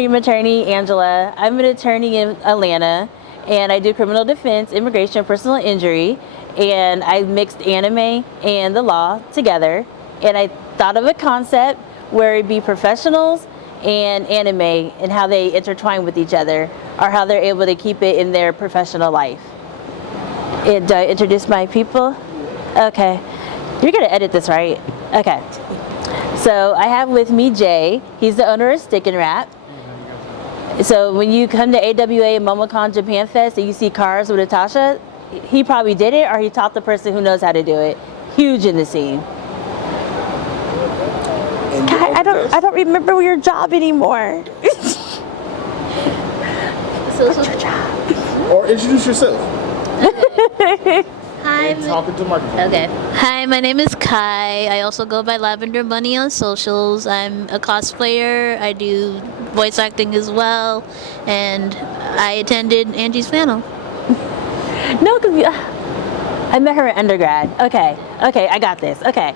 Supreme Attorney Angela. I'm an attorney in Atlanta, and I do criminal defense, immigration, personal injury, and I mixed anime and the law together, and I thought of a concept where it'd be professionals and anime and how they intertwine with each other, or how they're able to keep it in their professional life. And introduce my people? Okay. You're gonna edit this, right? Okay. So I have with me Jay. He's the owner of Stick and Wrap. So when you come to AWA and MomoCon Japan Fest and you see cars with Natasha, he probably did it, or he taught the person who knows how to do it. Huge in the scene. I don't remember your job anymore. What's your job? Or introduce yourself. Hi. Talking to microphone. Okay. Hi, my name is Kai. I also go by Lavender Bunny on socials. I'm a cosplayer. I do voice acting as well, and I attended Angie's panel. No, because I met her in undergrad. Okay, I got this. Okay.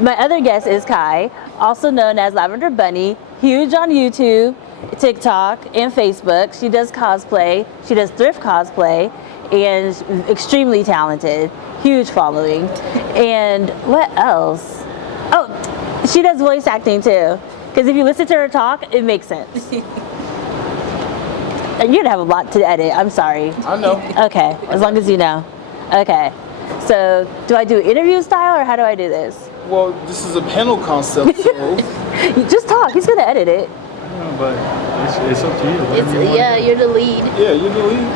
My other guest is Kai, also known as Lavender Bunny, huge on YouTube, TikTok, and Facebook. She does cosplay. She does thrift cosplay, and extremely talented, huge following. And what else? Oh, she does voice acting too, because if you listen to her talk, it makes sense. You're gonna have a lot to edit, I'm sorry. I know. Okay, as long as you know. Okay, so do I do interview style, or how do I do this? Well, this is a panel concept, so... You just talk, he's gonna edit it. No, but it's up to you. Whatever you want. Yeah, you're the lead. Yeah, you're the lead.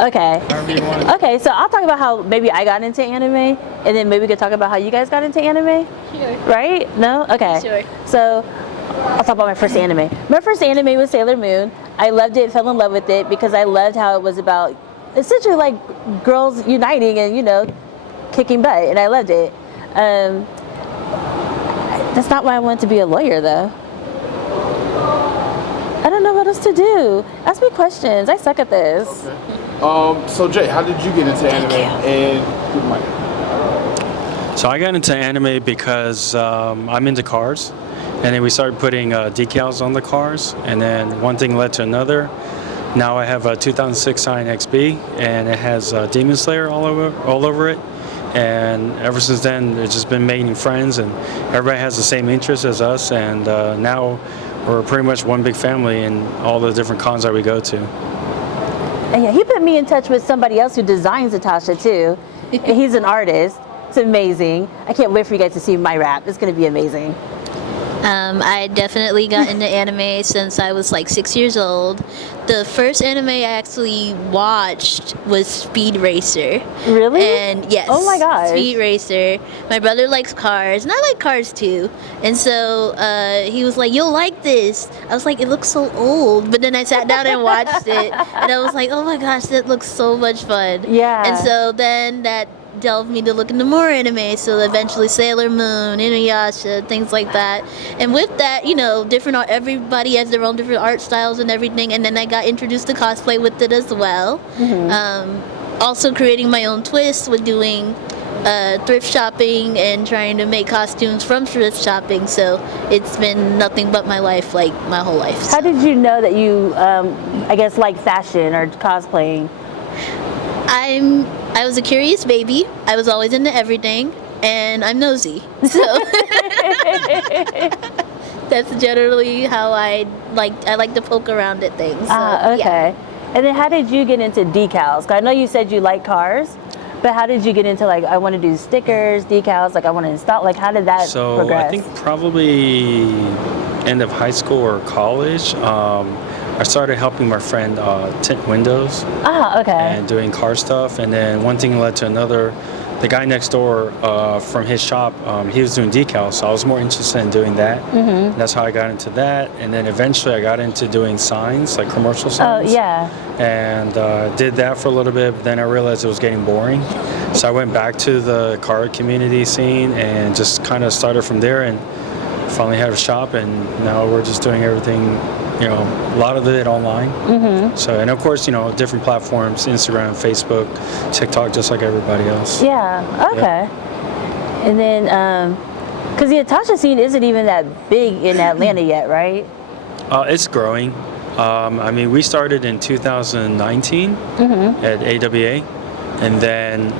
Okay. However you want. Okay, so I'll talk about how maybe I got into anime, and then maybe we could talk about how you guys got into anime. Sure. Right? No? Okay. Sure. So I'll talk about my first anime. My first anime was Sailor Moon. I loved it, fell in love with it because I loved how it was about essentially like girls uniting and, you know, kicking butt, and I loved it. That's not why I wanted to be a lawyer, though. I don't know what else to do. Ask me questions. I suck at this. Okay. So Jay, how did you get into anime? And good mic. So I got into anime because I'm into cars, and then we started putting decals on the cars, and then one thing led to another. Now I have a 2006 Scion XB, and it has Demon Slayer all over it. And ever since then, it's just been making friends, and everybody has the same interests as us, and now we're pretty much one big family in all the different cons that we go to. And yeah, he put me in touch with somebody else who designs Natasha too. And he's an artist. It's amazing. I can't wait for you guys to see my rap. It's going to be amazing. I definitely got into anime since I was like 6 years old. The first anime I actually watched was Speed Racer. Really? And yes. Oh my gosh. Speed Racer. My brother likes cars, and I like cars too. And so he was like, "You'll like this." I was like, "It looks so old," but then I sat down and watched it, and I was like, "Oh my gosh, that looks so much fun." Yeah. And so then that delved me to look into more anime, so eventually Sailor Moon, Inuyasha, things like that. And with that, you know, everybody has their own different art styles and everything, and then I got introduced to cosplay with it as well. Mm-hmm. Also creating my own twist with doing thrift shopping and trying to make costumes from thrift shopping, so it's been nothing but my life, like my whole life. How did you know that you, I guess, like fashion or cosplaying? I was a curious baby. I was always into everything, and I'm nosy. So that's generally how I like to poke around at things. So, okay. Yeah. And then how did you get into decals? 'Cause I know you said you like cars, but how did you get into, like, I want to do stickers, decals, like I want to install, like how did that progress? I think probably end of high school or college, I started helping my friend tint windows Okay. and doing car stuff, and then one thing led to another. The guy next door from his shop, he was doing decals, so I was more interested in doing that. Mm-hmm. That's how I got into that, and then eventually I got into doing signs, like commercial signs. Oh, yeah. And did that for a little bit, but then I realized it was getting boring. So I went back to the car community scene and just kind of started from there, and finally had a shop, and now we're just doing everything, you know, a lot of it online. Mm-hmm. So, and of course, you know, different platforms, Instagram, Facebook, TikTok, just like everybody else. Yeah, okay. Yeah. And then, because the Natasha scene isn't even that big in Atlanta yet, right? It's growing. I mean, we started in 2019 at AWA, and then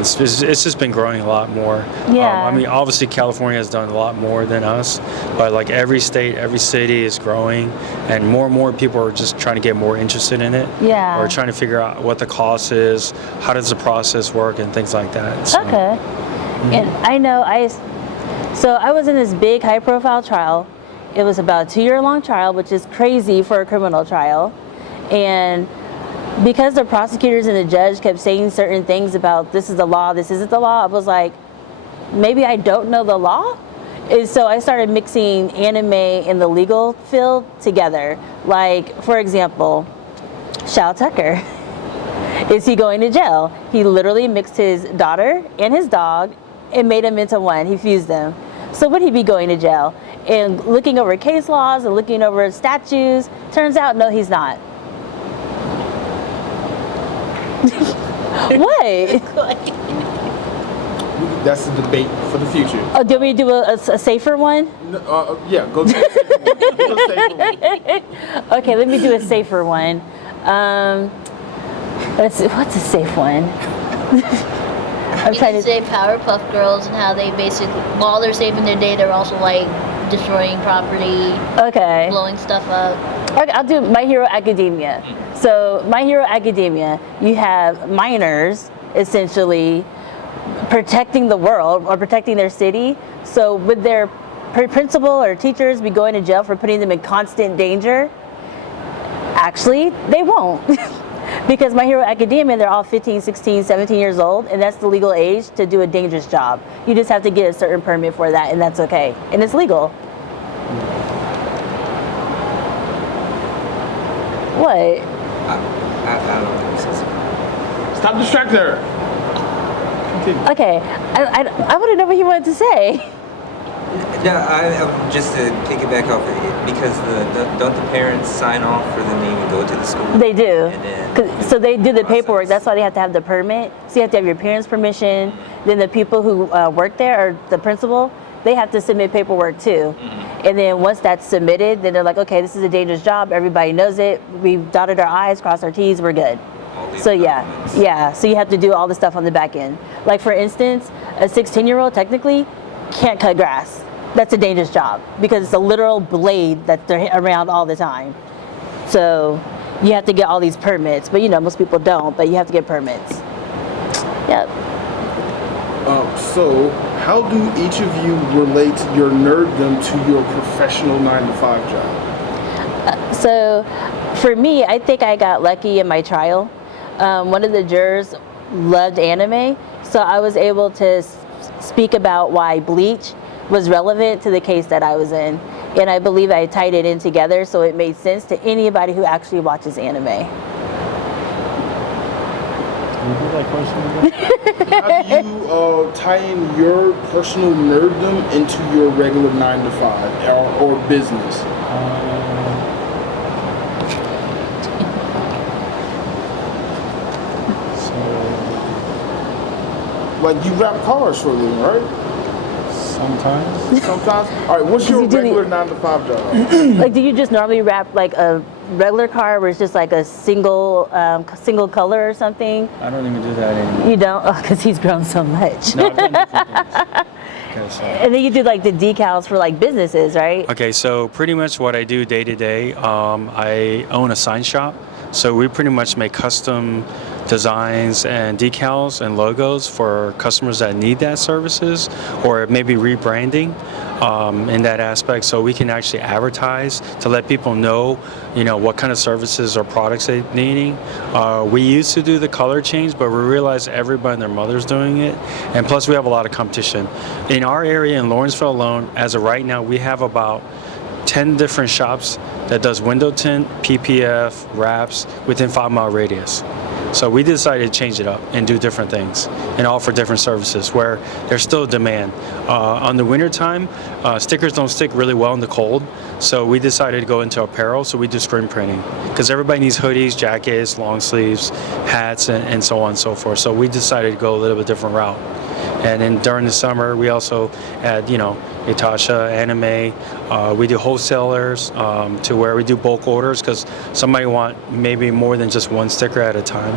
it's just been growing a lot more. Yeah. I mean, obviously California has done a lot more than us, but like every state, every city is growing, and more people are just trying to get more interested in it. Yeah. Or trying to figure out what the cost is, how does the process work, and things like that. So, Okay. And I know so I was in this big high-profile trial. It was about a 2-year-long trial, which is crazy for a criminal trial. And because the prosecutors and the judge kept saying certain things about this is the law, this isn't the law, I was like, maybe I don't know the law? And so I started mixing anime and the legal field together. Like, for example, Shao Tucker. Is he going to jail? He literally mixed his daughter and his dog and made them into one. He fused them. So would he be going to jail? And looking over case laws and looking over statutes, turns out, no, he's not. What? That's the debate for the future. Oh, do we do a safer one? No, yeah, go to the safer one. Go to the safer one. Okay, let me do a safer one. Let's see, what's a safe one? I'm You trying can to. say Powerpuff Girls and how they basically, while they're saving their day, they're also like destroying property, Okay. blowing stuff up. Okay, I'll do My Hero Academia. So, My Hero Academia, you have minors essentially protecting the world or protecting their city. So, would their principal or teachers be going to jail for putting them in constant danger? Actually, they won't. Because My Hero Academia, they're all 15, 16, 17 years old, and that's the legal age to do a dangerous job. You just have to get a certain permit for that, and that's okay. And it's legal. What? I don't think so. Stop distracting her. Continue. Okay, I want to know what he wanted to say. No, I just to piggyback off of it, because don't the parents sign off for them to even go to the school? They do. And then 'Cause- So they do the paperwork. process. That's why they have to have the permit. So you have to have your parents' permission. Then the people who work there, or the principal, they have to submit paperwork too. And then once that's submitted, then they're like, okay, this is a dangerous job. Everybody knows it. We've dotted our I's, crossed our T's, we're good. All these So yeah, documents. yeah. So you have to do all the stuff on the back end. Like for instance, a 16-year-old technically can't cut grass. That's a dangerous job because it's a literal blade that they're around all the time. So you have to get all these permits, but you know most people don't. But you have to get permits. Yep. So, how do each of you relate your nerddom to your professional 9-to-5 job? So for me, I think I got lucky in my trial. One of the jurors loved anime, so I was able to speak about why Bleach was relevant to the case that I was in. And I believe I tied it in together so it made sense to anybody who actually watches anime. How do you tie in your personal nerddom into your regular 9-to-5 or business? Like you wrap cars for a living, right? sometimes. Sometimes. All right. What's your You do the- regular 9-to-5 job? Like, do you just normally wrap like a regular car where it's just like a single color or something? I don't even do that anymore. You don't? Oh, because he's grown so much. No, I've done different things. Okay, so. And then you do like the decals for like businesses, right? Okay, so pretty much what I do day to day, I own a sign shop. So we pretty much make custom designs and decals and logos for customers that need that services or maybe rebranding in that aspect. So we can actually advertise to let people know, you know, what kind of services or products they're needing. We used to do the color change, but we realized everybody and their mother's doing it. And plus we have a lot of competition. In our area in Lawrenceville alone, as of right now, we have about 10 different shops that does window tint, PPF, wraps within 5-mile radius. So we decided to change it up and do different things and offer different services where there's still demand. On the winter time, stickers don't stick really well in the cold. So we decided to go into apparel. So we do screen printing because everybody needs hoodies, jackets, long sleeves, hats, and so on and so forth. So we decided to go a little bit different route. And then during the summer, we also add, Itasha, anime. We do wholesalers to where we do bulk orders because somebody want maybe more than just one sticker at a time.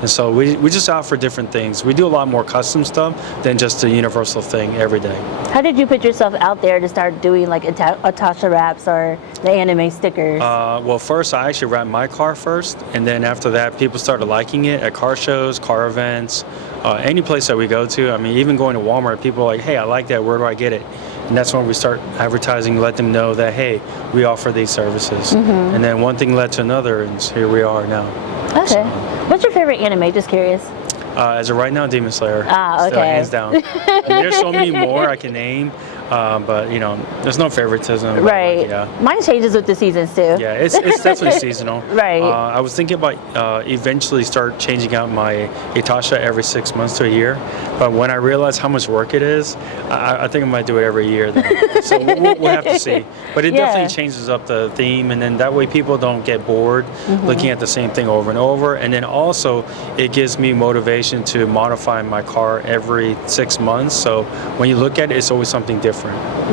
And so we just offer different things. We do a lot more custom stuff than just a universal thing every day. How did you put yourself out there to start doing like Atasha wraps or the anime stickers? Well, first I actually wrapped my car first, and then after that, people started liking it at car shows, car events, any place that we go to. I mean, even going to Walmart, people are like, hey, I like that. Where do I get it? And that's when we start advertising, let them know that, hey, we offer these services. And then one thing led to another, and here we are now. Okay. What's your favorite anime? Just curious. As of right now, Demon Slayer. Okay. Still hands down. I mean, there's so many more I can name, but there's no favoritism. Right. Yeah. Mine changes with the seasons too. Yeah, it's definitely seasonal. Right. I was thinking about eventually start changing out my Itasha every 6 months to a year, but when I realized how much work it is, I think I might do it every year. Then. So we'll have to see. But it definitely changes up the theme, and then that way people don't get bored looking at the same thing over and over. And then also it gives me motivation to modify my car every 6 months. So when you look at it, it's always something different.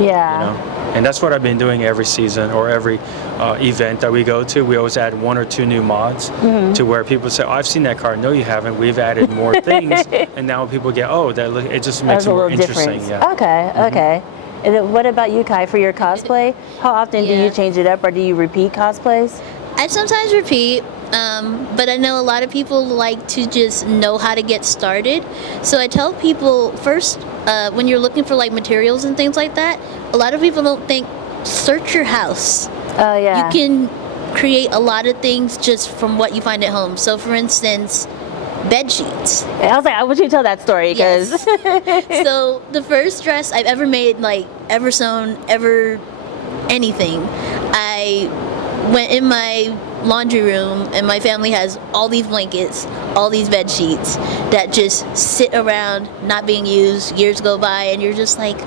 Yeah. And that's what I've been doing every season or every event that we go to. We always add 1 or 2 new mods to where people say, oh, I've seen that car. No, you haven't. We've added more things. And now people get, it just makes it more interesting. Yeah. Okay, okay. And then what about you, Kai, for your cosplay? How often do you change it up, or do you repeat cosplays? I sometimes repeat, but I know a lot of people like to just know how to get started. So I tell people first, when you're looking for like materials and things like that, a lot of people don't think, search your house. Oh, yeah. You can create a lot of things just from what you find at home. So for instance, bed sheets. I was like, I want you to tell that story because. Yes. So the first dress I've ever made, like ever sewn, ever anything, I went in my laundry room, and my family has all these blankets, all these bed sheets that just sit around not being used. Years go by and you're just like,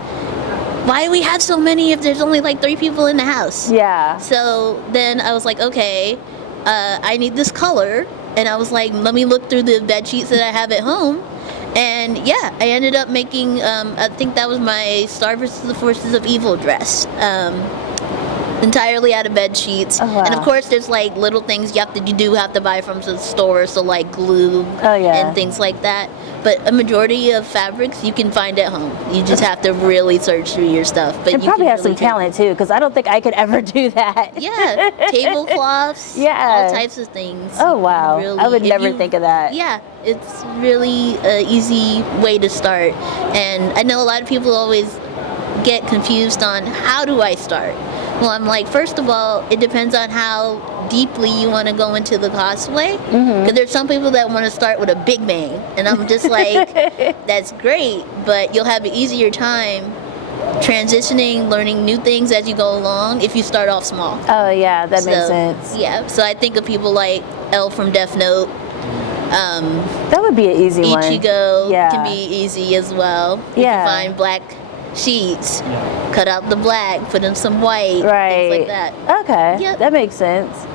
why do we have so many if there's only like 3 people in the house? Yeah. So then I was like, okay, I need this color, and I was like, let me look through the bed sheets that I have at home. And yeah, I ended up making, I think that was my Star vs. the Forces of Evil dress. Entirely out of bed sheets. Oh, wow. And of course there's like little things you do have to buy from the store, so like glue and things like that. But a majority of fabrics you can find at home. You just have to really search through your stuff. But And you probably can have some really take- talent too, because I don't think I could ever do that. Yeah, tablecloths, Yeah. all types of things. Oh, wow. Really, I would if never you- think of that. Yeah, it's really an easy way to start. And I know a lot of people always get confused on, how do I start? Well, I'm like, first of all, it depends on how deeply you want to go into the cosplay. Because there's some people that want to start with a big bang. And I'm just like, that's great, but you'll have an easier time transitioning, learning new things as you go along if you start off small. Oh, yeah, that makes So, sense. Yeah, so I think of people like Elle from Death Note. That would be an easy one. Ichigo Yeah. can be easy as well. You Yeah. can find black sheets, cut out the black, put in some white, Right. things like that. Okay, Yep. that makes sense.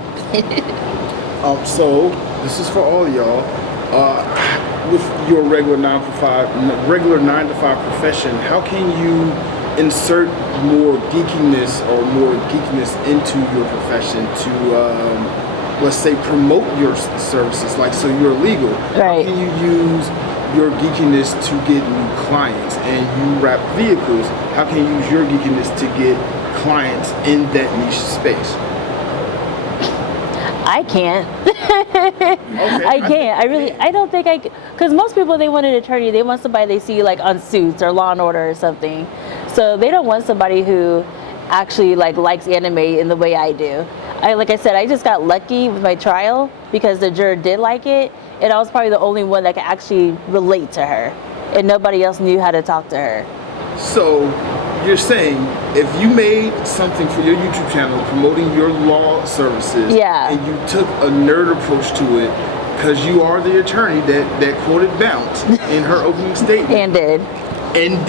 So this is for all y'all. With your regular 9 to 5 profession, how can you insert more geekiness into your profession to, let's say, promote your services? Like, so you're legal. Right. How can you use your geekiness to get new clients? And you wrap vehicles. How can you use your geekiness to get clients in that niche space? I can't. Okay. I don't think I could, because most people, they want an attorney, they want somebody they see like on Suits or Law and Order or something. So they don't want somebody who actually likes anime in the way I do. Like I said, I just got lucky with my trial because the juror did like it, and I was probably the only one that could actually relate to her, and nobody else knew how to talk to her. So you're saying if you made something for your YouTube channel promoting your law services, Yeah. and you took a nerd approach to it, because you are the attorney that quoted Bounce in her opening statement, And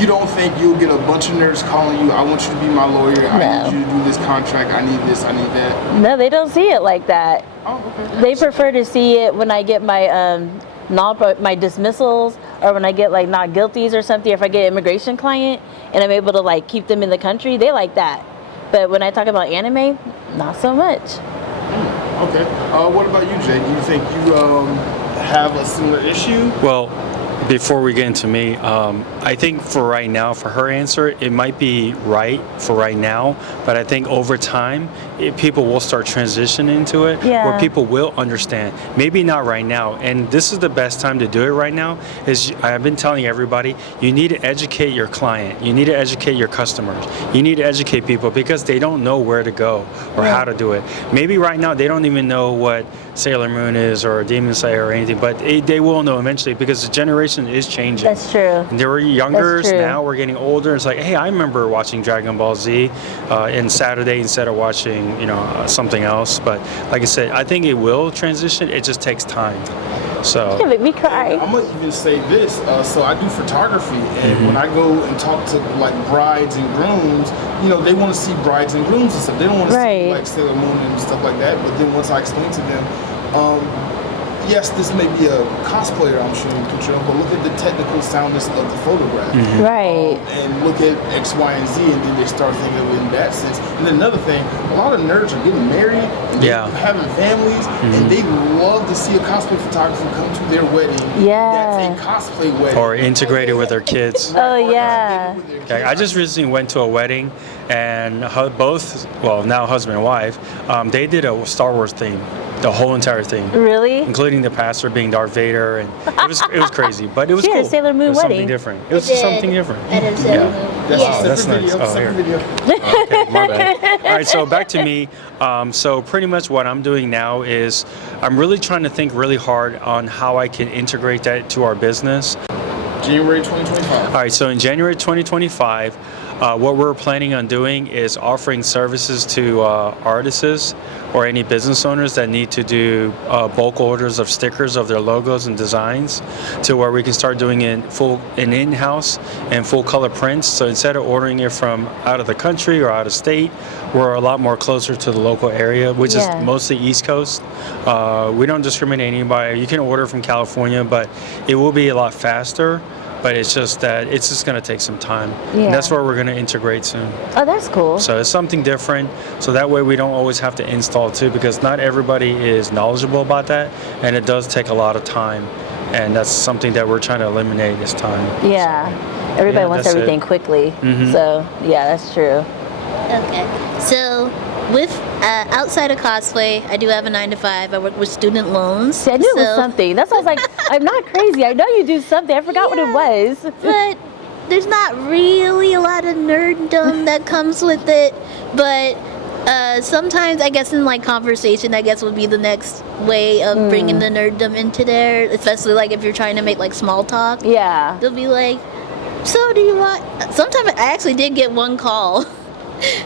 you don't think you'll get a bunch of nerds calling you, I want you to be my lawyer, I need you to do this contract, I need this, I need that? no, they don't see it like that. Oh, okay. They prefer to see it when I get my my dismissals or when I get like not guilties or something, if I get an immigration client and I'm able to like keep them in the country, they like that. But when I talk about anime, not so much. Okay. What about you, Jay? Do you think you have a similar issue? Well, before we get into me, I think for right now, for her answer, it might be right for right now, but I think over time, people will start transitioning into it, Yeah. where people will understand. Maybe not right now, and this is the best time to do it right now. Is I've been telling everybody, you need to educate your client, you need to educate your customers, you need to educate people because they don't know where to go or how to do it. Maybe right now they don't even know what Sailor Moon is or Demon Slayer or anything, but they will know eventually because the generation is changing. That's true. And they were younger, That's true. now we're getting older. It's like, hey, I remember watching Dragon Ball Z in Saturday instead of watching, something else. But like I said, I think it will transition. It just takes time. So. You make me cry. I'm gonna even say this. So I do photography, and when I go and talk to like brides and grooms, they want to see brides and grooms and stuff. They don't want to see Right. like Sailor Moon and stuff like that. But then once I explain to them, yes, this may be a cosplayer I'm showing a picture of, but look at the technical soundness of the photograph. Right. And look at X, Y, and Z, and then they start thinking of it in that sense. And then another thing, a lot of nerds are getting married, and Yeah. they're having families, and they love to see a cosplay photographer come to their wedding. Yeah. That's a cosplay wedding. Or integrated with their kids. Oh, yeah. Okay, I just recently went to a wedding, and both, well, now husband and wife, they did a Star Wars theme, the whole entire thing, Really? including the pastor being Darth Vader, and it was crazy, but it was She had a cool. Sailor Moon it was wedding. Something different. It was did. something different. I did Sailor Moon. That's Yes. a that's separate nice. video. Oh, Separate here. video. Okay, my bad. All right, so back to me. So pretty much what I'm doing now is I'm really trying to think really hard on how I can integrate that to our business. January 2025. All right, so in January 2025, what we're planning on doing is offering services to artists or any business owners that need to do bulk orders of stickers of their logos and designs, to where we can start doing in-house and full color prints. So instead of ordering it from out of the country or out of state, we're a lot more closer to the local area, which Yeah. is mostly East Coast. We don't discriminate anybody. You can order from California, but it will be a lot faster. But it's just that it's just going to take some time. Yeah. And that's where we're going to integrate soon. Oh, that's cool. So it's something different. So that way we don't always have to install too, because not everybody is knowledgeable about that, and it does take a lot of time. And that's something that we're trying to eliminate this time. Yeah. Everybody Yeah, wants that's everything it. quickly. Mhm. So, yeah, that's true. Okay. So, with outside of cosplay, I do have a 9 to 5. I work with student loans. See, I knew it was So- something. That's why I was like, I'm not crazy. I know you do something. I forgot what it was. But there's not really a lot of nerddom that comes with it. But sometimes, I guess in like conversation, I guess would be the next way of bringing the nerddom into there. Especially like if you're trying to make like small talk. Yeah. They'll be like, "So do you want?" Sometimes I actually did get one call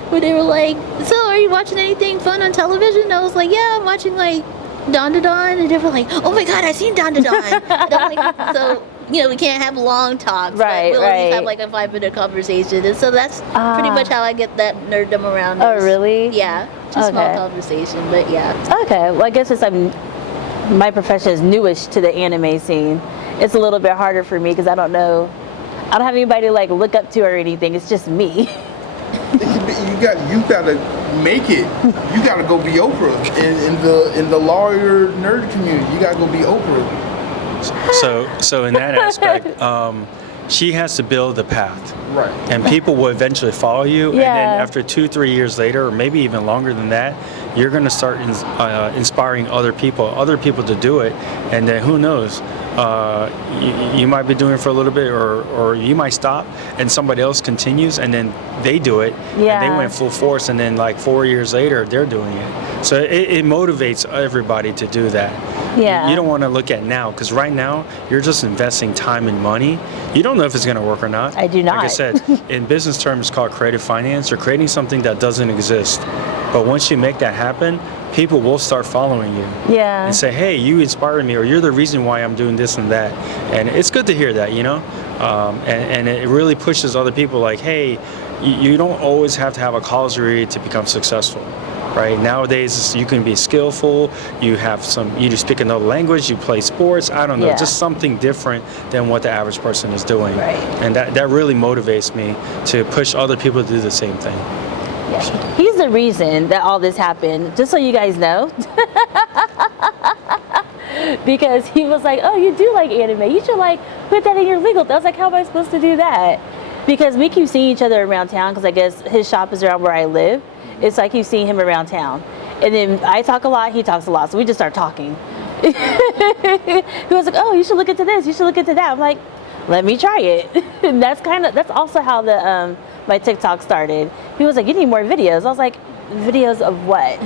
where they were like, "So are you watching anything fun on television?" I was like, "Yeah, I'm watching like Dawn to Dawn," and they were like, "Oh my God, I seen Dawn to Dawn." And I'm like, so we can't have long talks, Right, but we'll at least right. have like a 5-minute conversation, and so that's pretty much how I get that nerddom around. Oh, is- really? Yeah, just small Okay. conversation, but yeah. Okay. Well, I guess since my profession is newish to the anime scene, it's a little bit harder for me because I don't know. I don't have anybody to like look up to or anything. It's just me. You gotta make it. You gotta go be Oprah in the lawyer nerd community. You gotta go be Oprah. So in that aspect, she has to build the path. Right. And people will eventually follow you. Yeah. And then after 2-3 years later, or maybe even longer than that, you're going to start inspiring other people to do it. And then who knows? You might be doing it for a little bit, or you might stop, and somebody else continues, and then they do it. Yeah. And they went full force, and then like 4 years later, they're doing it. So it motivates everybody to do that. Yeah. You don't want to look at now, because right now you're just investing time and money. You don't know if it's going to work or not. I do Like I not. said, in business terms, it's called creative finance. You're creating something that doesn't exist. But once you make that happen, people will start following you Yeah. and say, hey, you inspired me, or you're the reason why I'm doing this and that. And it's good to hear that, and it really pushes other people like, hey, you don't always have to have a college degree to become successful. right? Nowadays, you can be skillful. You just speak another language. You play sports. I don't know, Yeah. just something different than what the average person is doing. Right. And that really motivates me to push other people to do the same thing. Yeah. He's the reason that all this happened, just so you guys know. Because he was like, oh, you do like anime. You should like put that in your legal. I was like, how am I supposed to do that? Because we keep seeing each other around town, because I guess his shop is around where I live. It's like I keep seeing him around town. And then I talk a lot, he talks a lot. So we just start talking. He was like, oh, you should look into this. You should look into that. I'm like, let me try it. And that's also how the my TikTok started. He was like, you need more videos. I was like, videos of what?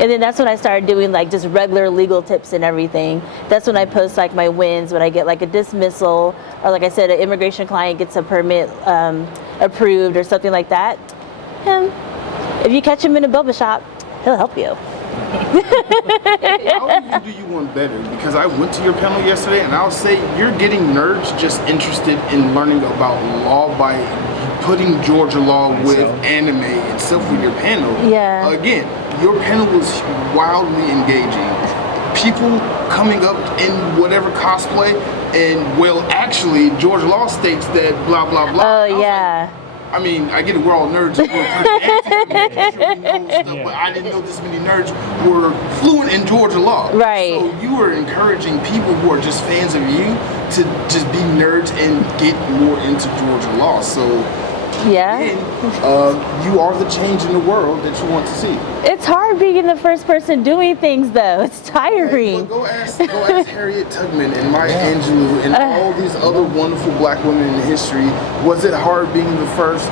And then that's when I started doing like just regular legal tips and everything. That's when I post like my wins, when I get like a dismissal, or like I said, an immigration client gets a permit approved or something like that. If you catch him in a boba shop, he'll help you. I'll even do you one better, because I went to your panel yesterday, and I'll say you're getting nerds just interested in learning about law by putting Georgia law with anime itself with your panel. Yeah. Again, your panel was wildly engaging. People coming up in whatever cosplay, and well, actually, Georgia law states that blah blah blah. Oh I was like, yeah. I mean, I get it, we're all nerds. We're pretty know stuff, but I didn't know this many nerds were fluent in Georgia law. Right. So you were encouraging people who are just fans of you to just be nerds and get more into Georgia law. So Yeah. you are the change in the world that you want to see. It's hard being the first person doing things though. It's tiring. Go ask Harriet Tubman and Maya Angelou and all these other wonderful black women in history. Was it hard being the first?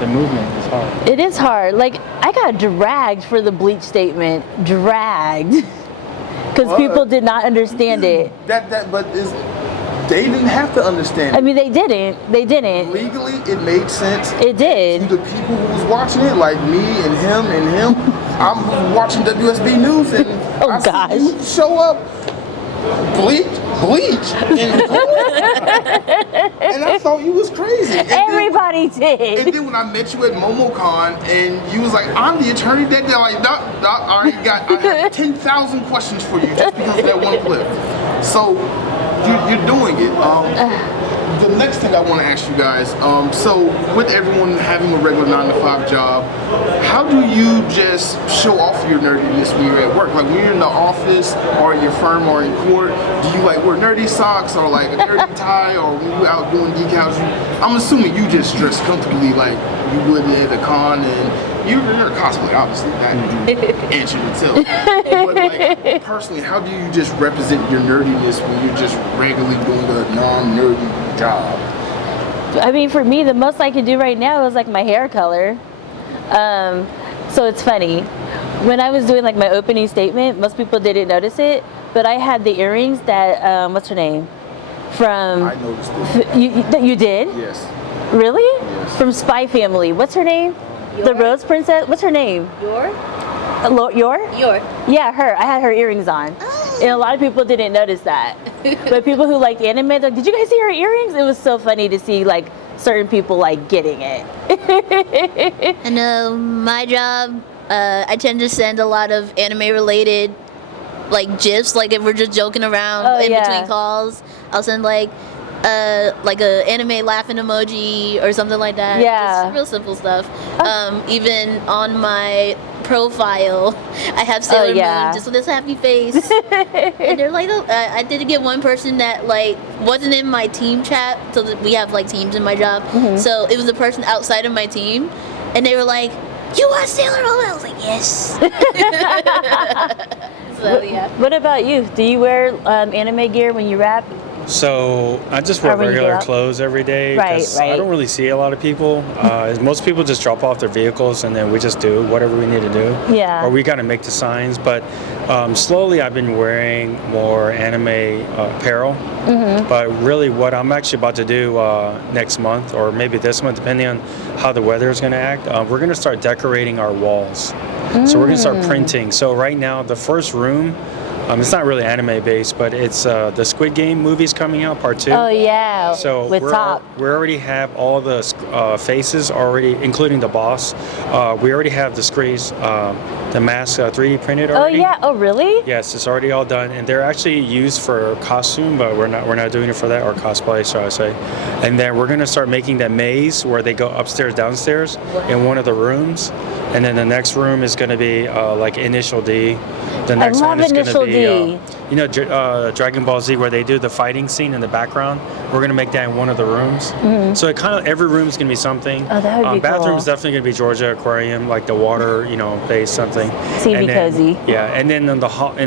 The movement is hard. It is hard. Like, I got dragged for the bleach statement. Dragged. Because What? people did not understand it. They didn't have to understand I it. mean, they didn't. They didn't. Legally, it made sense It did. to the people who was watching it, like me and him. I'm watching WSB News, and Oh, I see gosh. you show up, bleach, and I thought you was crazy. And then- Everybody And did. then when I met you at MomoCon, and you was like, I'm the attorney that they're like, I have 10,000 questions for you just because of that one clip. So you're doing it. The next thing I want to ask you guys, so with everyone having a regular 9-to-5 job, how do you just show off your nerdiness when you're at work? Like when you're in the office or at your firm or in court, do you like wear nerdy socks or like a nerdy tie, or when you out doing decals, I'm assuming you just dress comfortably like you would at a con, and you're a cosplay, obviously, that answered itself. But like personally, how do you just represent your nerdiness when you're just regularly doing a non-nerdy job? I mean, for me, the most I can do right now is like my hair color. So it's funny. When I was doing like my opening statement, most people didn't notice it, but I had the earrings that, what's her name? From, I noticed it. you did? Yes. Really? Yes. From Spy Family. What's her name? The Yor? Rose Princess. What's her name? Your? Yor? Your. Yeah, her. I had her earrings on. Oh. And a lot of people didn't notice that. But people who liked anime, they're like, did you guys see her earrings? It was so funny to see like certain people like getting it. I know my job, I tend to send a lot of anime related like GIFs, like if we're just joking around Oh, in yeah. between calls, I'll send like a anime laughing emoji or something like that. Yeah. Just real simple stuff. Even on my profile, I have Sailor yeah. Moon just with this happy face. And they're like, I did get one person that like wasn't in my team chat, so that we have like teams in my job. Mm-hmm. So it was a person outside of my team, and they were like, "You watch Sailor Moon?" I was like, "Yes." So yeah. What about you? Do you wear anime gear when you rap? So I just wear Or when you regular get out? clothes every day. Right, 'cause right. I don't really see a lot of people. Most people just drop off their vehicles and then we just do whatever we need to do. Yeah. Or we gotta make the signs. But slowly I've been wearing more anime apparel. Mm-hmm. But really what I'm actually about to do next month, or maybe this month, depending on how the weather is gonna act, we're gonna start decorating our walls. So we're gonna start printing. So right now the first room It's not really anime based, but it's the Squid Game movies coming out, part 2. Oh yeah. So with Top. we already have all the faces already, including the boss. We already have the screens, the mask 3D printed Oh already. yeah. Oh really? Yes, it's already all done, and they're actually used for costume, but we're not doing it for that, or cosplay, shall I say. And then we're gonna start making that maze where they go upstairs, downstairs in one of the rooms, and then the next room is gonna be like Initial D. The next love one is Initial gonna be, D. Dragon Ball Z, where they do the fighting scene in the background. We're gonna make that in one of the rooms. So it kind of every room's gonna be something. Oh, that would be Bathroom's cool. definitely gonna be Georgia Aquarium, like the water, base something. See, And be then- cozy. Yeah, and then in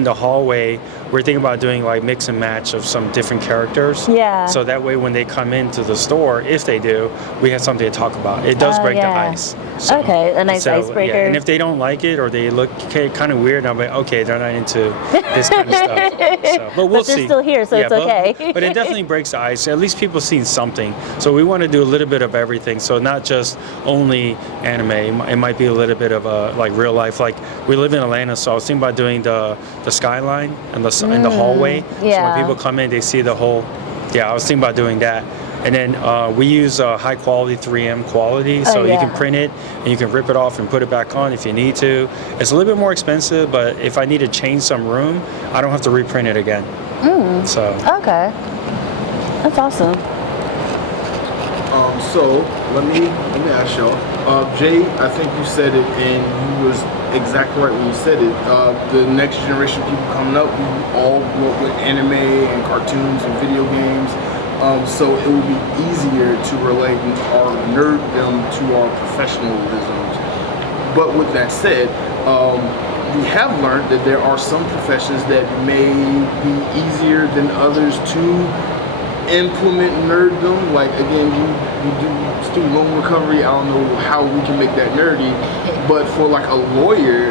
the hallway, we're thinking about doing like mix and match of some different characters. Yeah. So that way, when they come into the store, if they do, we have something to talk about. It does Oh, break yeah. the ice. So, Okay, a nice icebreaker. Yeah, and if they don't like it or they look kind of weird, I'm like, okay, they're not into this kind of stuff. So, but we'll But they're see. still here, so it's okay. But it definitely breaks the ice. At least people seen something. So we want to do a little bit of everything. So not just only anime. It might be a little bit of like real life. Like we live in Atlanta, so I was thinking about doing the skyline and in the hallway. So yeah. when people come in, they see the whole. Yeah, I was thinking about doing that. And then we use high quality 3M quality, so you can yeah. print it and you can rip it off and put it back on if you need to. It's a little bit more expensive, but if I need to change some room, I don't have to reprint it again. So Okay. That's awesome. So let me ask y'all. Jay, I think you said it, and you was exactly right when you said it. The next generation of people coming up, we all grew up with anime and cartoons and video games. So it will be easier to relate our nerddom to our professionalisms. But with that said, we have learned that there are some professions that may be easier than others to implement nerddom. Like again, you do student loan recovery. I don't know how we can make that nerdy, but for like a lawyer,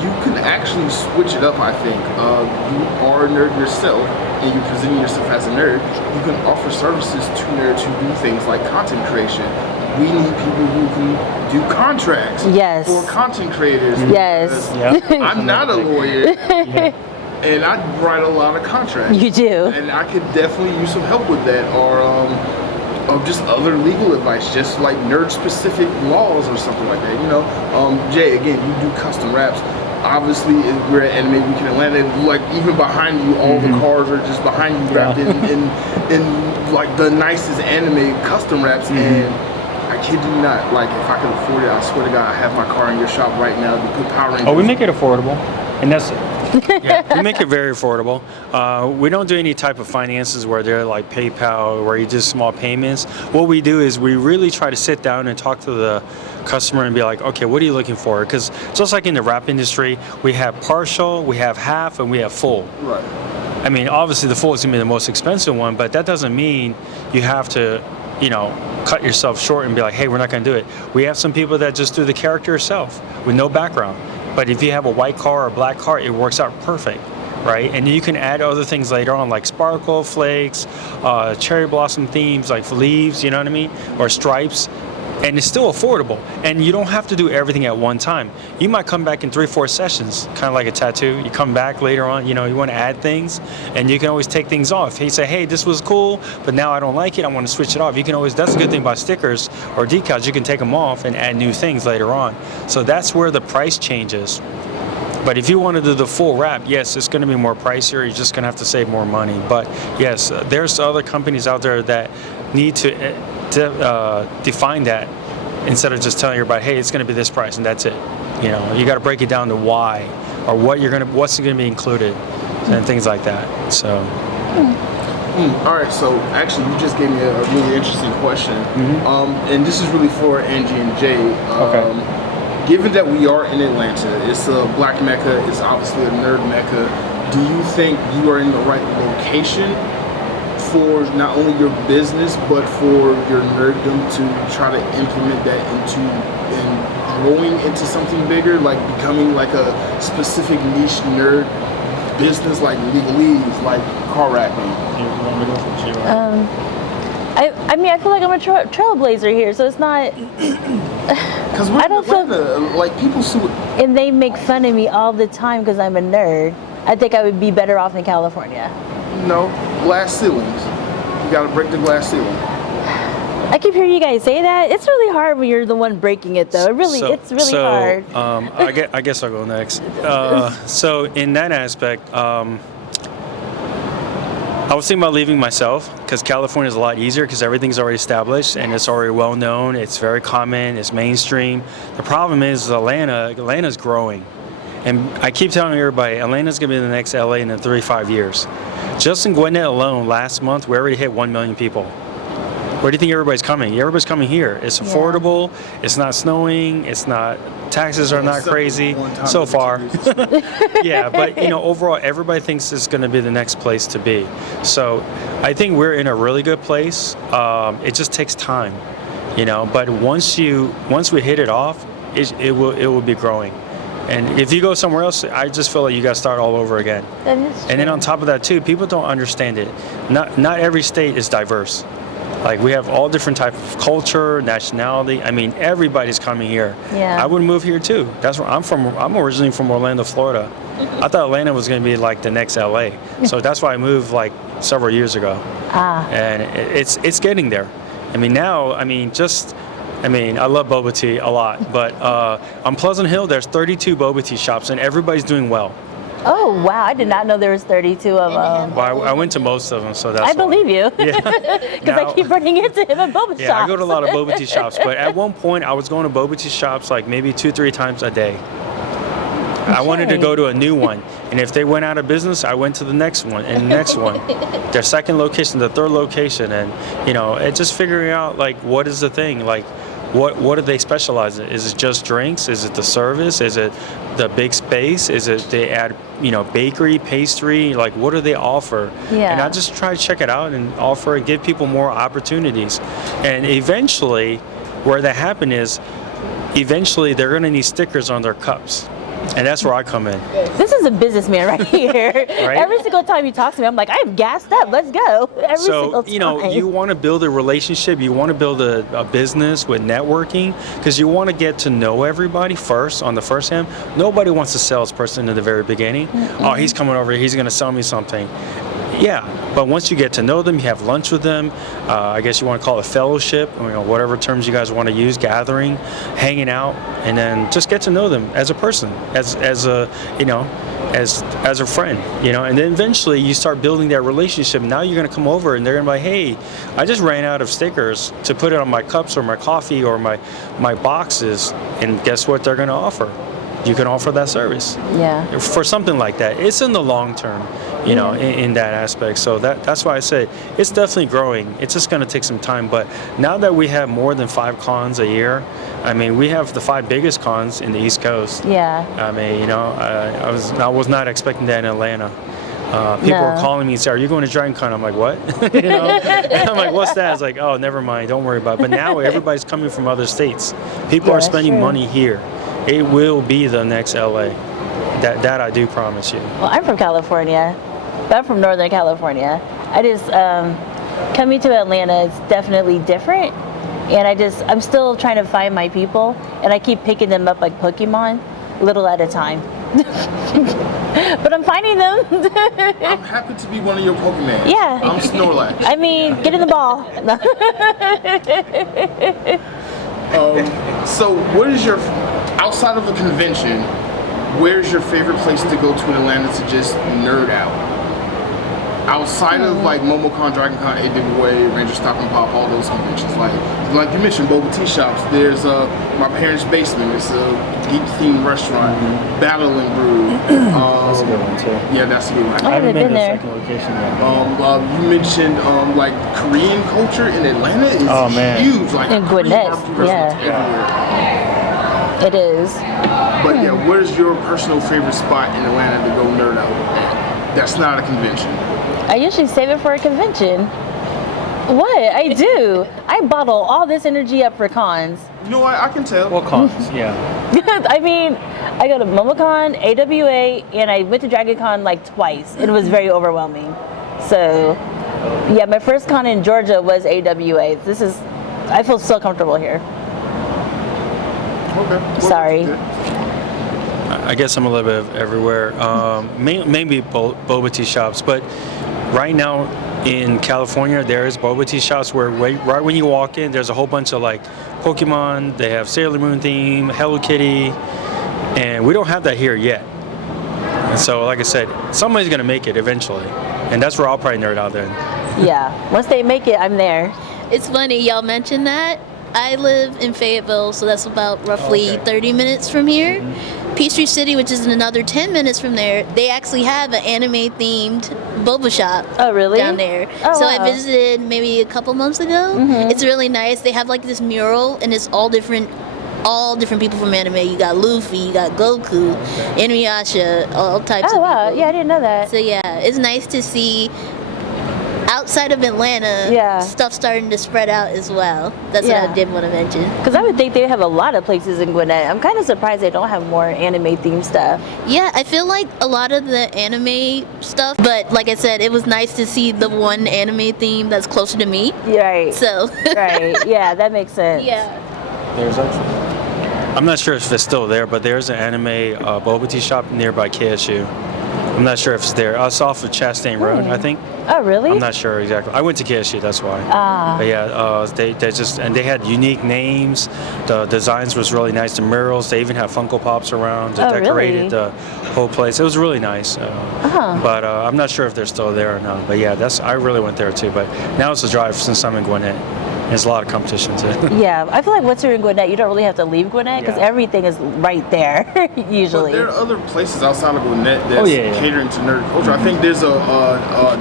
you can actually switch it up. I think you are a nerd yourself, and you're presenting yourself as a nerd. You can offer services to nerds who do things like content creation. We need people who can do contracts Yes. for content creators. Yes. because I'm not a lawyer. And I write a lot of contracts. You do. And I could definitely use some help with that, or just other legal advice, just like nerd-specific laws or something like that. Jay, again, you do custom wraps. Obviously, we're at Anime Week in Atlanta. Like even behind you, all the cars are just behind you, wrapped in like the nicest anime custom wraps. And I kid you not, like if I could afford it, I swear to God, I have my car in your shop right now to put Power Rangers. Oh, we make it affordable, and that's yeah, we make it very affordable. We don't do any type of finances where they're like PayPal, where you do small payments. What we do is we really try to sit down and talk to the customer and be like, okay, what are you looking for? Because just like in the wrap industry, we have partial, we have half, and we have full. Right. I mean, obviously the full is gonna be the most expensive one, but that doesn't mean you have to, cut yourself short and be like, hey, we're not gonna do it. We have some people that just do the character itself with no background. But if you have a white car or a black car, it works out perfect, right? And you can add other things later on, like sparkle, flakes, cherry blossom themes, like leaves, you know what I mean? Or stripes. And it's still affordable. And you don't have to do everything at one time. You might come back in 3-4 sessions, kind of like a tattoo. You come back later on, you want to add things, and you can always take things off. You say, hey, this was cool, but now I don't like it. I want to switch it off. You can always, that's a good thing about stickers or decals. You can take them off and add new things later on. So that's where the price changes. But if you want to do the full wrap, yes, it's going to be more pricier. You're just going to have to save more money. But yes, there's other companies out there that need to define that instead of just telling everybody, hey, it's going to be this price and that's it. You got to break it down to why or what's going to be included and things like that. So. All right, so actually, you just gave me a really interesting question, and this is really for Angie and Jay. Given that we are in Atlanta, it's a black mecca, it's obviously a nerd mecca. Do you think you are in the right location for not only your business but for your nerddom to try to implement that and growing into something bigger, like becoming like a specific niche nerd business, like legalese, like car wrapping? I mean, I feel like I'm a trailblazer here, so it's not. Because we're I in don't feel- Atlanta. Like people And they make fun of me all the time because I'm a nerd. I think I would be better off in California. glass ceilings. You gotta break the glass ceiling. I keep hearing you guys say that. It's really hard when you're the one breaking it, though. It's really hard. I guess I'll go next. So in that aspect, I was thinking about leaving myself because California is a lot easier because everything's already established and it's already well known. It's very common. It's mainstream. The problem is Atlanta's growing. And I keep telling everybody, Atlanta's going to be the next LA in 3-5 years. Just in Gwinnett alone, last month, we already hit 1 million people. Where do you think everybody's coming? Everybody's coming here. It's affordable. It's not snowing. It's not, taxes are not Except crazy one time so every far. 2 years. Yeah, but overall, everybody thinks it's going to be the next place to be. So I think we're in a really good place. It just takes time, But once we hit it off, it will be growing. And if you go somewhere else, I just feel like you got to start all over again. That is And then true. on top of that too, people don't understand it. Not every state is diverse. Like we have all different type of culture, nationality. I mean, everybody's coming here. Yeah. I would move here too. That's where I'm from. I'm originally from Orlando, Florida. I thought Atlanta was going to be like the next LA. So that's why I moved like several years ago. And it's getting there. I love boba tea a lot, but on Pleasant Hill, there's 32 boba tea shops, and everybody's doing well. Oh, wow. I did not know there was 32 of them. Well, I went to most of them, so that's I why. believe you. Yeah. Because I keep running into him at boba Yeah, shops. I go to a lot of boba tea shops, but at one point I was going to boba tea shops like maybe 2-3 times a day. I wanted to go to a new one, and if they went out of business, I went to the next one and the next one. Their second location, the third location, and it's just figuring out like what is the thing, like what do they specialize in? Is it just drinks? Is it the service? Is it the big space? Is it they add bakery, pastry? Like what do they offer? Yeah. And I just try to check it out and offer and give people more opportunities, and eventually, where that happen is, eventually they're going to need stickers on their cups. And that's where I come in. This is a businessman right here. Right? Every single time he talks to me, I'm like, I'm gassed up. Let's go. Every single time. You want to build a relationship. You want to build a business with networking because you want to get to know everybody first on the first hand. Nobody wants a salesperson in the very beginning. Mm-hmm. Oh, he's coming over here. He's going to sell me something. Yeah, but once you get to know them, you have lunch with them. I guess you want to call it fellowship, whatever terms you guys want to use, gathering, hanging out, and then just get to know them as a person, as a friend, and then eventually you start building that relationship. Now you're going to come over and they're going to be like, hey, I just ran out of stickers to put it on my cups or my coffee or my boxes, and guess what they're going to offer? You can offer that service. Yeah. For something like that. It's in the long term, in that aspect. So that's why I say it's definitely growing. It's just going to take some time. But now that we have more than 5 cons a year, we have the 5 biggest cons in the East Coast. Yeah. I was not expecting that in Atlanta. People were calling me and saying, are you going to Dragon Con? I'm like, what? I'm like, what's that? It's like, oh, never mind. Don't worry about it. But now everybody's coming from other states. People are spending money here. It will be the next LA. That I do promise you. Well, I'm from California, but I'm from Northern California. I just, coming to Atlanta is definitely different. And I'm still trying to find my people. And I keep picking them up like Pokemon, little at a time. But I'm finding them. I'm happy to be one of your Pokemon. Yeah. I'm Snorlax. Get in the ball. So what is outside of a convention, where's your favorite place to go to in Atlanta to just nerd out? Outside of like MomoCon, DragonCon, AWA, Ranger Stop and Pop, all those conventions, like you mentioned, boba tea shops. There's my parents' basement. It's a geek-themed restaurant. Battle and Brew. That's a good one too. Yeah, that's a good one. I haven't been there. Second location yet. You mentioned like Korean culture in Atlanta is huge. Like In Korean Gwinnett, barbecue restaurants everywhere. It is. But yeah, what is your personal favorite spot in Atlanta to go nerd out at? That's not a convention. I usually save it for a convention. What? I do. I bottle all this energy up for cons. You know what? I can tell. What cons? Yeah. I go to MomoCon, AWA, and I went to DragonCon like twice. It was very overwhelming. So, yeah, my first con in Georgia was AWA. I feel so comfortable here. Okay. Well, Sorry. that's good. I guess I'm a little bit everywhere. Maybe boba tea shops, but right now in California, there is boba tea shops where right when you walk in, there's a whole bunch of like Pokemon. They have Sailor Moon theme, Hello Kitty, and we don't have that here yet. And so, like I said, somebody's gonna make it eventually, and that's where I'll probably nerd out then. Yeah. Once they make it, I'm there. It's funny y'all mentioned that. I live in Fayetteville, so that's about roughly Okay. 30 minutes from here. Peachtree City, which is another 10 minutes from there, they actually have an anime themed boba shop Oh, really? down there. Oh, So wow. I visited maybe a couple months ago. It's really nice. They have like this mural, and it's all different people from anime. You got Luffy, you got Goku, Inuyasha, all types Oh, of wow. people. Yeah, I didn't know that. So yeah, it's nice to see outside of Atlanta, Yeah. stuff starting to spread out as well. That's what Yeah. I did want to mention. Because I would think they have a lot of places in Gwinnett. I'm kind of surprised they don't have more anime themed stuff. Yeah, I feel like a lot of the anime stuff, but like I said, it was nice to see the one anime theme that's closer to me. Right. So, Right. Yeah, that makes sense. yeah. There's actually. I'm not sure if it's still there, but there's an anime boba tea shop nearby KSU. I'm not sure if it's there. It's off of Chastain Road, I think. Oh, really? I'm not sure exactly. I went to KSU, that's why. Ah. But yeah, they just, and they had unique names. The designs was really nice. The murals, they even had Funko Pops around. They Oh, decorated really? the whole place. It was really nice. But I'm not sure if they're still there or not. But yeah, I really went there too. But now it's a drive since I'm in Gwinnett. There's a lot of competition too. Yeah, I feel like once you're in Gwinnett, you don't really have to leave Gwinnett because Yeah. everything is right there, But usually. there are other places outside of Gwinnett that's yeah. catering to nerd culture. I think there's a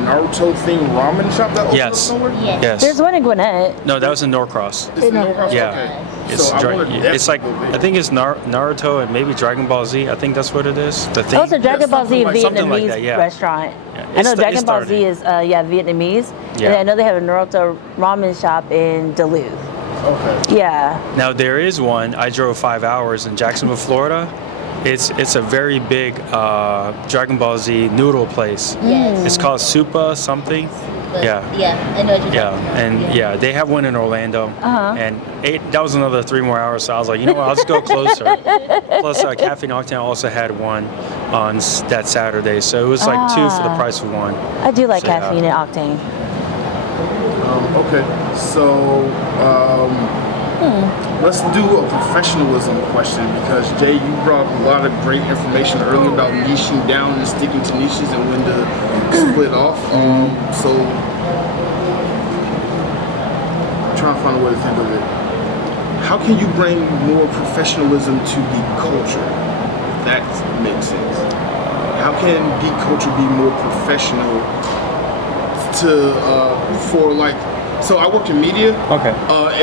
Naruto themed ramen shop that opens Yes. up somewhere. Yes. There's one in Gwinnett. No, that was in Norcross. It's in Norcross? Yeah. Okay. It's, So I Dra- wanna it's like, definitely go there. I think it's Naruto and maybe Dragon Ball Z. I think that's what it is. The theme. Oh, it's a Dragon Ball Z something like Vietnamese that, yeah. restaurant. Yeah, I know it Dragon Ball Z started. is Vietnamese. Yeah. And I know they have a Naruto ramen shop in Duluth. Okay. Yeah. Now there is one. I drove 5 hours in Jacksonville, Florida. It's a very big Dragon Ball Z noodle place. Yes. It's called Supa something. But, Yeah. Yeah, I know what you're Yeah, talking about. and yeah, they have one in Orlando, Uh-huh. and that was another 3 more hours. So I was like, you know what, I'll just go closer. Plus, Cafe Nocturne also had one on that Saturday, so it was like 2 for the price of 1. I do like So, yeah. caffeine and octane. Okay. So let's do a professionalism question because Jay, you brought a lot of great information earlier about niching down and sticking to niches and when to split off. So I'm trying to find a way to think of it. How can you bring more professionalism to geek culture? If that makes sense. How can geek culture be more professional for like? So I worked in media. Okay.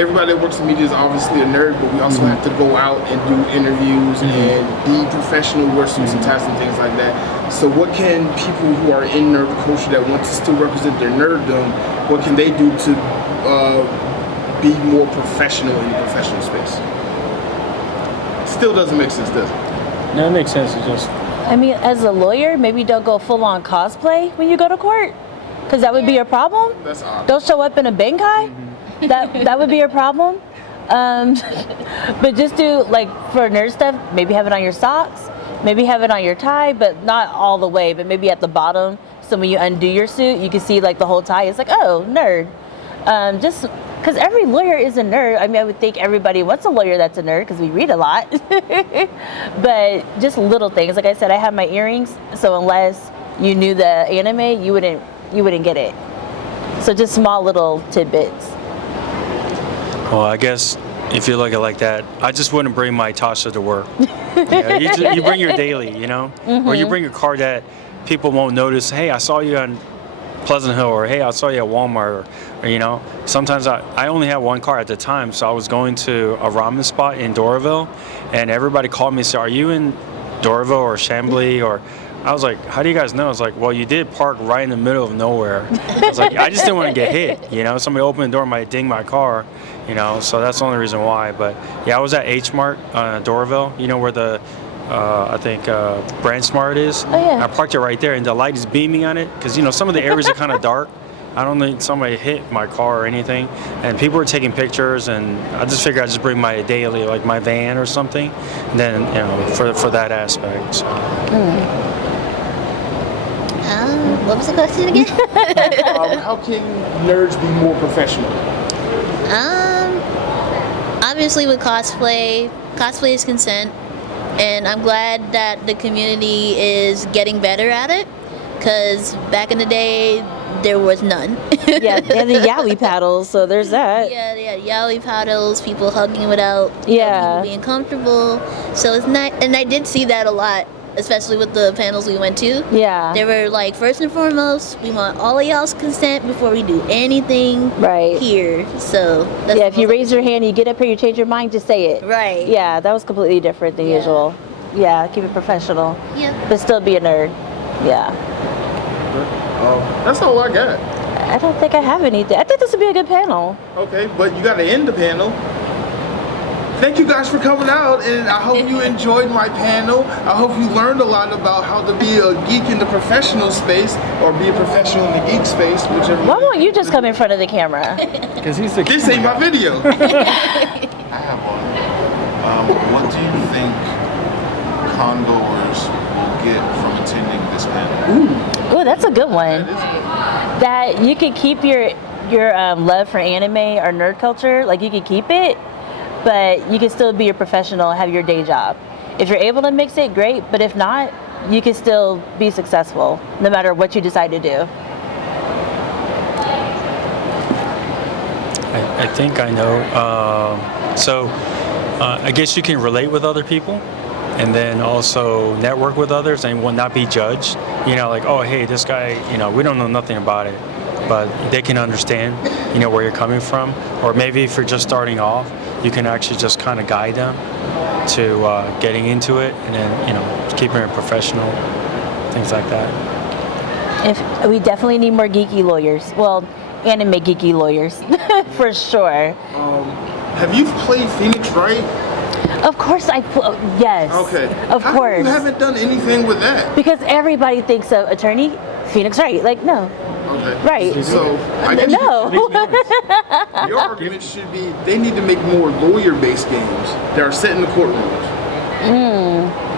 Everybody that works in media is obviously a nerd, but we also have to go out and do interviews and be professional, wear suits and ties and things like that. So what can people who are in nerd culture that want to still represent their nerddom, what can they do to be more professional in the professional space? Still doesn't make sense, does it? No, it makes sense. It's just I mean, as a lawyer, maybe don't go full on cosplay when you go to court, because that would be a problem. That's odd. Don't show up in a Bankai. That would be a problem. But just do like for nerd stuff, maybe have it on your socks, maybe have it on your tie, but not all the way, but maybe at the bottom. So when you undo your suit, you can see like the whole tie. It's like, oh, nerd. Just because every lawyer is a nerd. I mean, I would think everybody wants a lawyer that's a nerd because we read a lot. But just little things. Like I said, I have my earrings, so unless you knew the anime, you wouldn't get it. So just small little tidbits. well, I guess if you look at it like that, I just wouldn't bring my Tasha to work. You bring your daily, you know, or you bring a car that people won't notice. Hey, I saw you on Pleasant Hill, or hey, I saw you at Walmart, or you know. Sometimes I only had one car at the time, so I was going to a ramen spot in Doraville, and everybody called me and said, "Are you in Doraville or Chambly?" Or I was like, "How do you guys know?" I was like, "Well, you did park right in the middle of nowhere." I was like, "I just didn't want to get hit, you know. Somebody opened the door, might ding my car, you know." So that's the only reason why. But yeah, I was at H Mart, Doraville, you know where the I think Brand Smart is. Oh, yeah. I parked it right there, and the light is beaming on it because you know some of the areas are kind of dark, I don't need somebody to hit my car or anything. And people were taking pictures, and I just figured I'd just bring my daily, like my van or something. And then, for that aspect. So. What was the question again? How can nerds be more professional? Obviously with cosplay is consent, and I'm glad that the community is getting better at it, because back in the day there was none. Yeah, and the yaoi paddles, so there's that. Yeah, yaoi paddles, people hugging without Yeah. people being comfortable. So it's not, and I did see that a lot, especially with the panels we went to. Yeah. They were like, first and foremost, we want all of y'all's consent before we do anything Right. here. So that's Yeah, if you raise your hand, you get up here, you change your mind, just say it. right. Yeah, that was completely different than Yeah. usual. Yeah, keep it professional, Yep. but still be a nerd. Yeah. That's all I got. I don't think I have anything. I think this would be a good panel. Okay, but you got to end the panel. Thank you guys for coming out, and I hope you enjoyed my panel. I hope you learned a lot about how to be a geek in the professional space, or be a professional in the geek space, whichever. Why won't you just come in front of the camera? Because he's the This ain't my video. I have one. What do you think congoers will get from attending this panel? Ooh, that's a good one. That you could keep your love for anime or nerd culture, like you could keep it, but you can still be a professional, have your day job. If you're able to mix it, great, but if not, you can still be successful, no matter what you decide to do. I think I know. I guess you can relate with other people, and then also network with others, and will not be judged. Like, oh, hey, this guy, we don't know nothing about it, but they can understand, where you're coming from. Or maybe if you're just starting off, you can actually just kind of guide them to getting into it, and then, keeping it professional, things like that. If we definitely need more geeky lawyers. Well, anime geeky lawyers, for sure. Have you played Phoenix Wright? Of course, yes. Okay. Of How course. come you haven't done anything with that? Because everybody thinks of attorney Phoenix Wright. Like, no. Okay. Right. So I guess No. your argument should be they need to make more lawyer-based games that are set in the courtrooms.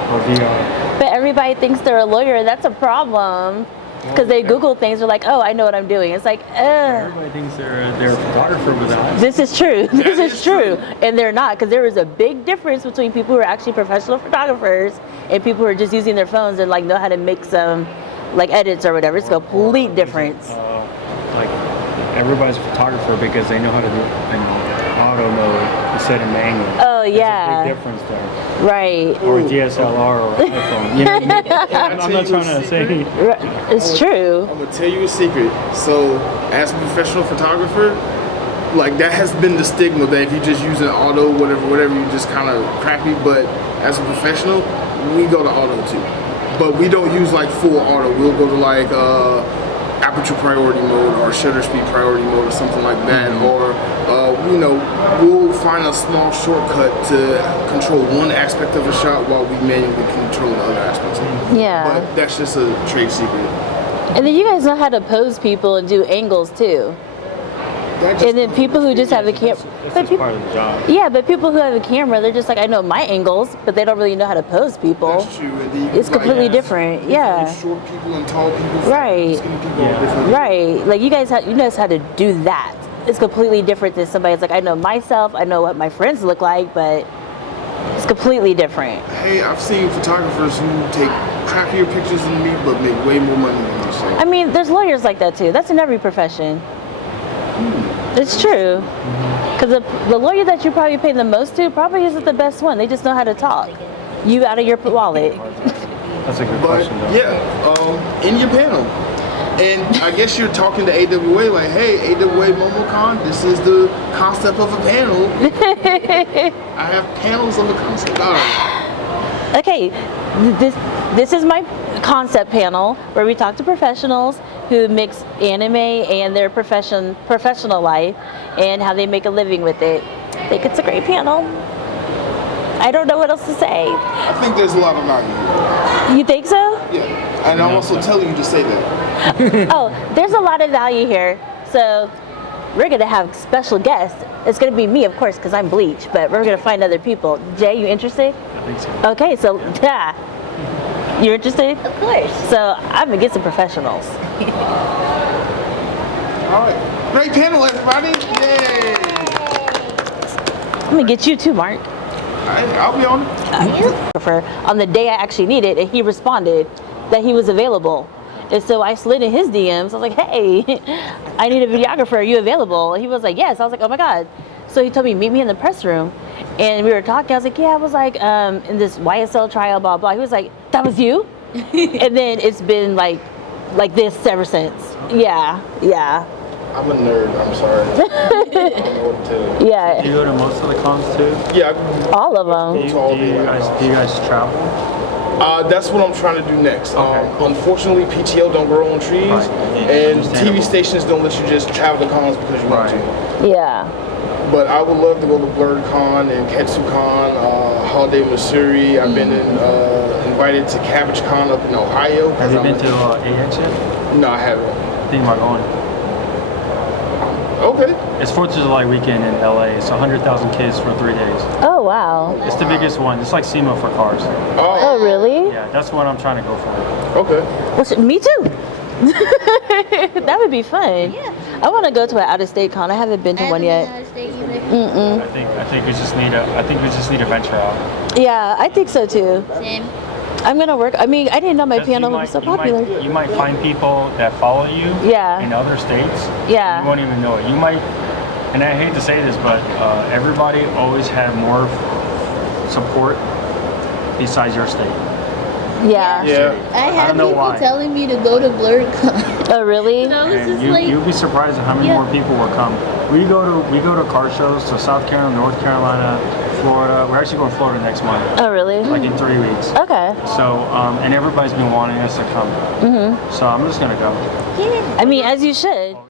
Or VR. But everybody thinks they're a lawyer. That's a problem. Because they Google things, they're like, oh, I know what I'm doing. It's like, Everybody thinks they're a photographer without. this is true. This is is true. And they're not, because there is a big difference between people who are actually professional photographers and people who are just using their phones and like know how to make some like edits or whatever. It's a complete difference. Like everybody's a photographer because they know how to do auto mode instead of manual. Oh, There's yeah. a big difference there. Right. Or DSLR or iPhone. I'm not trying to say. It's true. I'm gonna tell you a secret. So, as a professional photographer, like that has been the stigma that if you just use an auto, whatever, you just kind of crappy. But as a professional, we go to auto too. But we don't use like full auto. We'll go to like aperture priority mode or shutter speed priority mode or something like that. Or we'll find a small shortcut to control one aspect of a shot while we manually control the other aspects of it. Yeah. But that's just a trade secret. And then you guys know how to pose people and do angles too. And then people who just have a camera. It's just part of the job. Yeah, but people who have a camera, they're just like, I know my angles, but they don't really know how to pose people. That's true. And then you It's can, completely different. you can Yeah. use short people and tall people. Right. Skinny people are different. Right. Like you guys how to do that. It's completely different than somebody's like, I know myself, I know what my friends look like, but it's completely different. Hey, I've seen photographers who take crappier pictures than me, but make way more money than me. So. I mean, there's lawyers like that too. That's in every profession. It's true. Because the lawyer that you probably pay the most to probably isn't the best one. They just know how to talk you out of your wallet. That's a good But question, though. yeah, in your panel. And I guess you're talking to AWA like, hey, AWA MomoCon, this is the concept of a panel. I have panels on the concept. All right. Okay, this is my concept panel where we talk to professionals who mix anime and their professional life and how they make a living with it. I think it's a great panel. I don't know what else to say. I think there's a lot of value. You think so? Yeah. And I'm also telling you to say that. Oh, there's a lot of value here. So we're gonna have special guests. It's gonna be me, of course, because I'm Bleach, but we're gonna find other people. Jay, you interested? I think so. Okay, so yeah. You're interested? Of course. So I'm gonna get some professionals. All right. Great panel, everybody. Yay. I'm gonna get you too, Mark. I'll be on it. On the day I actually needed, and he responded that he was available. And so I slid in his DMs. I was like, hey, I need a videographer. Are you available? And he was like, yes. I was like, oh my God. So he told me, meet me in the press room. And we were talking. I was like, yeah, I was like, in this YSL trial, blah, blah. He was like, that was you? And then it's been like this ever since. Yeah. I'm a nerd. I'm sorry. I don't know what to tell you. Yeah. Do you go to most of the cons too? Yeah. All of them. Do you guys travel? That's what I'm trying to do next. Okay. Unfortunately, PTO don't grow on trees, Right. and Understandable. TV stations don't let you just travel to cons because you want Right. to. Yeah. But I would love to go to BlurredCon and KetsuCon, Holiday, Missouri. I've been invited to CabbageCon up in Ohio. Have you been to AX yet? No, I haven't. Think about going. Okay. It's 4th of July weekend in LA. It's 100,000 kids for 3 days. Oh, wow. It's the biggest one. It's like SEMA for cars. Oh, Oh, really? Yeah, that's what I'm trying to go for. okay. Well, me too. That would be fun. Yeah. I want to go to an out-of-state con. I haven't been to one yet. I think we just need to venture out. Yeah, I think so too. Same. I'm gonna work. I mean, I didn't know my Because piano would be so popular. You might find people that follow you Yeah. in other states. Yeah. You won't even know it. You might, and I hate to say this, but everybody always had more support besides your state. Yeah. Yeah. I had don't know people why. telling me to go to BlurredCon. Oh, really? I was And just like, you'd be surprised at how many Yeah. more people will come. We go to car shows to South Carolina, North Carolina, Florida. We're actually going to Florida next month, Oh, really? like in 3 weeks. Okay. So, and everybody's been wanting us to come. So I'm just gonna go. yeah. I mean, as you should.